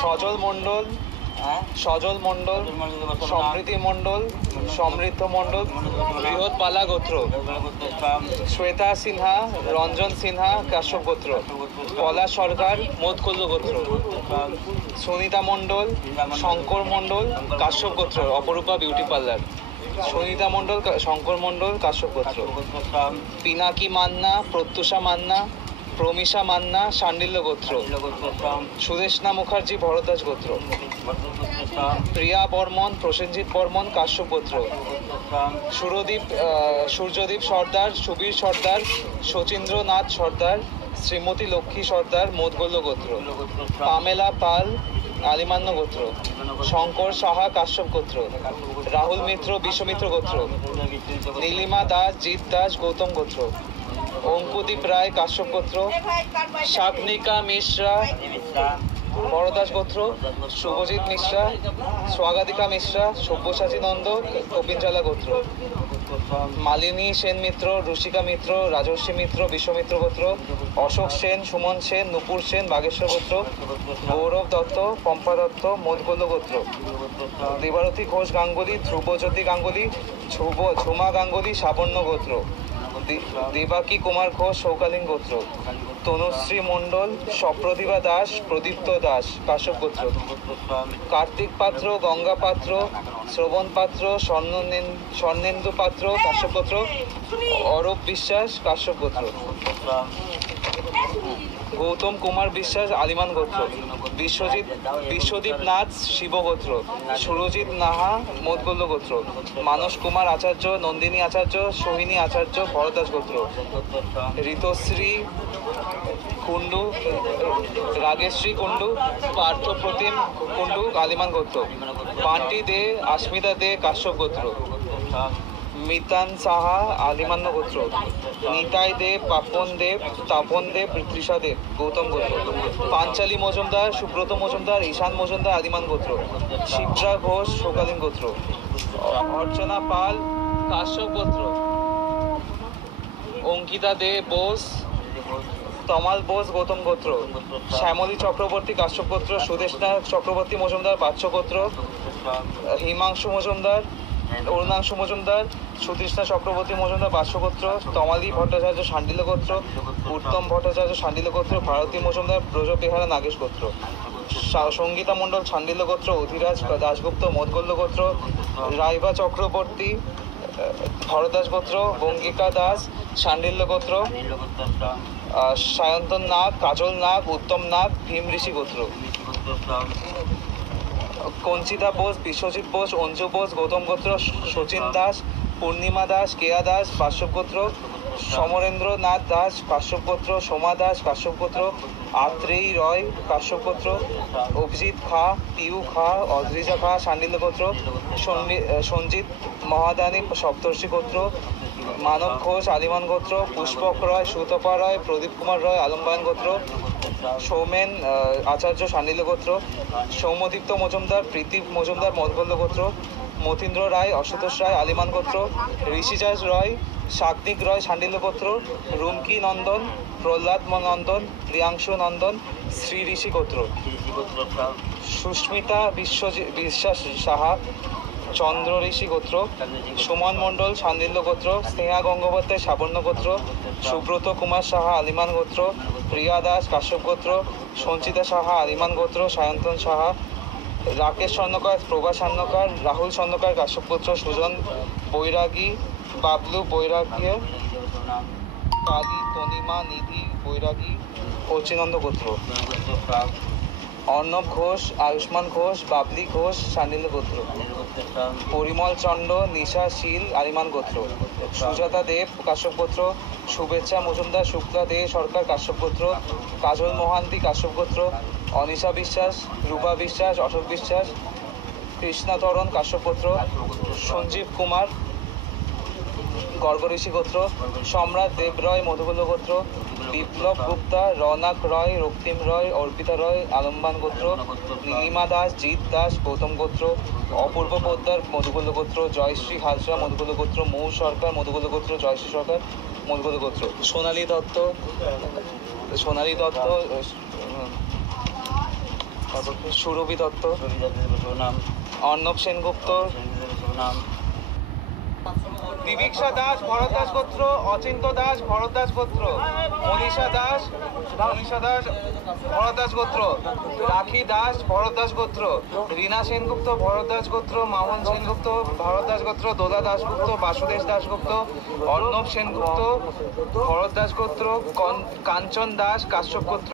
সজল মণ্ডল, সজল মণ্ডল, সমৃদ্ধি মণ্ডল, সমৃদ্ধ মণ্ডল, বৃহৎপালা গোত্র। শ্বেতা সিনহা, রঞ্জন সিনহা, কাশ্যপ গোত্র। পলাশ সরকার, মোদকল্ল গোত্র। সুনিতা মণ্ডল, শঙ্কর মণ্ডল, কাশ্যপ গোত্র, অপরূপা বিউটি পার্লার। সুনিতা মণ্ডল, শঙ্কর মণ্ডল, কাশ্যপ গোত্র। পিনাকি মান্না, প্রত্যুষা মান্না, প্রমিশা মান্না, শাণ্ডিল্য গোত্র। সুদেশনা মুখার্জি, ভরদ্বাজ গোত্র। প্রিয়া বর্মন, প্রসেনজিৎ বর্মন, কাশ্যপ গোত্র। সূর্যদীপ সর্দার, সুবীর সর্দার, শচীন্দ্রনাথ সর্দার, শ্রীমতী লক্ষ্মী সর্দার, মোদগল্য গোত্র। পামেলা পাল, আলিমান্য গোত্র। শঙ্কর সাহা, কাশ্যপ গোত্র। রাহুল মিত্র, বিশ্বমিত্র গোত্র। নীলিমা দাস, জিৎ দাস, গৌতম গোত্র। অঙ্কুদীপ রায়, কাশ্যপ গোত্র। শাকনিকা মিশ্রা, বরদাস গোত্র। শুভজিৎ মিশ্রা, স্বাগতিকা মিশ্রা, সব্যসাচী নন্দ, কপিনচালা গোত্র। মালিনী সেন মিত্র, রুচিকা মিত্র, রাজর্ষি মিত্র, বিশ্বমিত্র গোত্র। অশোক সেন, সুমন সেন, নুপুর সেন, বাগেশ্বর গোত্র। গৌরব দত্ত, পম্পা দত্ত, মোদগল্য গোত্র। দেবারতী ঘোষ গাঙ্গুলি, ধ্রুবজ্যোতি গাঙ্গুলি, ঝুমা গাঙ্গুলি, সাবর্ণ গোত্র। দেবাকী কুমার ঘোষ, সৌকালীন গোত্র। তনুশ্রী মণ্ডল, সপ্রতিভা দাস, প্রদীপ্ত দাস, কাশ্যপ গোত্র। কার্তিক পাত্র, গঙ্গা পাত্র, শ্রবণ পাত্র, স্বর্ণেন্দু পাত্র, কাশ্যপ গোত্র। অরূপ বিশ্বাস, কাশ্যপ গোত্র। গৌতম কুমার বিশ্বাস, আলিমান গোত্র। বিশ্বদীপ নাথ, শিব গোত্র। সুরজিৎ নাহা, মোদগল্য গোত্র। মানস কুমার আচার্য, নন্দিনী আচার্য, সোহিনী আচার্য, ভরদ্বাজ গোত্র। ঋতশ্রী কুণ্ডু, রাগেশ্রী কুণ্ডু, পার্থপ্রতিম কুণ্ডু, আলিমান গোত্র। বান্টি দে, আস্মিতা দে, কাশ্যপ গোত্র। মিতান সাহা, আলিমান্য গোত্র। নিতাই দেব, পাপন দেব, তাপন দেব, তৃষা দেব, গৌতম গোত্র। পাঞ্চালী মজুমদার, সুব্রত মজুমদার, ঈশান মজুমদার, আদিমান গোত্র। শিপ্রা ঘোষ, সৌকালীন গোত্র। অর্চনা পাল, কাশ্যপ গোত্র। অঙ্কিতা দে বোস, তমাল বোস, গৌতম গোত্র। শ্যামলী চক্রবর্তী, কাশ্যপ গোত্র। সুদেশনা চক্রবর্তী মজুমদার, বাচ্চ গোত্র। হিমাংশু মজুমদার, অরুণাংশু মজুমদার, সুতৃষ্ণা চক্রবর্তী মজুমদার, বাস্যগোত্র। তমালী ভট্টাচার্য, শাণ্ডিল্য গোত্র। উত্তম ভট্টাচার্য, শাণ্ডিল্য গোত্র। ভারতী মজুমদার, ব্রজবিহারা, নাগেশ গোত্র। সঙ্গীতা মণ্ডল, শাণ্ডিল্য গোত্র। অধিরাজ দাশগুপ্ত, মোদগল্য গোত্র। রাইবা চক্রবর্তী, ভরদ্বাজ গোত্র। গঙ্গিকা দাস, শাণ্ডিল্য গোত্র। সায়ন্তন নাগ, কাজল নাগ, উত্তম নাগ, ভীম ঋষি গোত্র। কঞ্চিতা বোস, বিশ্বজিৎ বোস, অঞ্জু বোস, গৌতম গোত্র। শচীন দাস, পূর্ণিমা দাস, কেয়া দাস, কাশ্যপ গোত্র। সমরেন্দ্র নাথ দাস, কাশ্যপ গোত্র। সোমা দাস, কাশ্যপ গোত্র। আত্রেয়ী রয়, কাশ্যপ গোত্র। অভিজিৎ খা, পিউ খা, অদ্রিজা খা, শাণ্ডিল্য গোত্র। সঞ্জিত মহাদানী, সপ্তর্ষি গোত্র। মানব ঘোষ, আলিমান গোত্র। পুষ্পক রয়, সুতপা রায়, প্রদীপ কুমার রয়, আলম্বায়ন গোত্র। সৌমেন আচার্য, শাণ্ডিল্য গোত্র। সৌমদীপ্ত মজুমদার, প্রীতি মজুমদার, মোদগল্য গোত্র। মতীন্দ্র রায়, অশুতোষ রায়, আলিমান গোত্র। ঋষিজাজ রয়, শাকদিক রয়, শাণ্ডিল্য গোত্র। রুমকি নন্দন, প্রহ্লাদ নন্দন, প্রিয়াংশু নন্দন, শ্রী ঋষি গোত্র। সুস্মিতা বিশ্বাস সাহা, চন্দ্র ঋষি গোত্র। সুমন মণ্ডল, শাণ্ডিল্য গোত্র। স্নেহা গঙ্গোপাধ্যায়, সাবর্ণ গোত্র। সুব্রত কুমার সাহা, আলিমান গোত্র। প্রিয়া দাস, কাশ্যপ গোত্র। সঞ্চিতা সাহা, আলিমান গোত্র। সায়ন্তন সাহা। রাকেশ স্বর্ণকার, প্রভা স্বর্ণকার, রাহুল স্বর্ণকার, কাশ্যপ গোত্র। সুজন বৈরাগী, বাবলু বৈরাগী, কালী, তনিমা, নিধি বৈরাগী, অচিনন্দ গোত্র। অর্ণব ঘোষ, আয়ুষ্মান ঘোষ, বাবলি ঘোষ, শাণ্ডিল্য গোত্র। পরিমল চন্দ্র, নিশা শীল, আলিমান গোত্র। সুজাতা দেব, কাশ্যপ গোত্র। শুভেচ্ছা মজুমদার, শুক্লা দে সরকার, কাশ্যপ গোত্র। কাজল মোহান্তি, কাশ্যপ গোত্র। অনিশা বিশ্বাস, রূপা বিশ্বাস, অশোক বিশ্বাস, কৃষ্ণা তরণ, কাশ্যপ গোত্র। সঞ্জীব কুমার, গর্গ ঋষি গোত্র। সম্রাট দেব রয়, মধুগল্য গোত্র। বিপ্লব গুপ্তা, রৌনক রয়, রক্তিম রয়, অর্পিতা রয়, আলম্বান গোত্র। নীলিমা দাস, জিৎ দাস, গৌতম গোত্র। অপূর্ব পোদ্দার, মধুগল্য গোত্র। জয়শ্রী হাজরা, মধুগল্য গোত্র। মৌ সরকার, মধুগল্য গোত্র। জয়শ্রী সরকার, মধুগল্য গোত্র। সোনালী দত্ত, সুরভি দত্ত, শুভনাম, অর্ণব সেনগুপ্ত, শুভনাম, দিবিক্ষা দাস ভরত দাস গোত্র, অচিন্ত দাস ভরত দাস গোত্র, মনীষা দাস ভরত দাস গোত্র, রাখি দাস ভরত দাস গোত্র, রীনা সেনগুপ্ত ভরত দাস গোত্র, মামন সেনগুপ্ত ভরত দাস গোত্র, দোলা দাশগুপ্ত, বাসুদেব দাশগুপ্ত, অর্ণব সেনগুপ্ত ভরত দাস গোত্র, কাঞ্চন দাস কাশ্যপ গোত্র।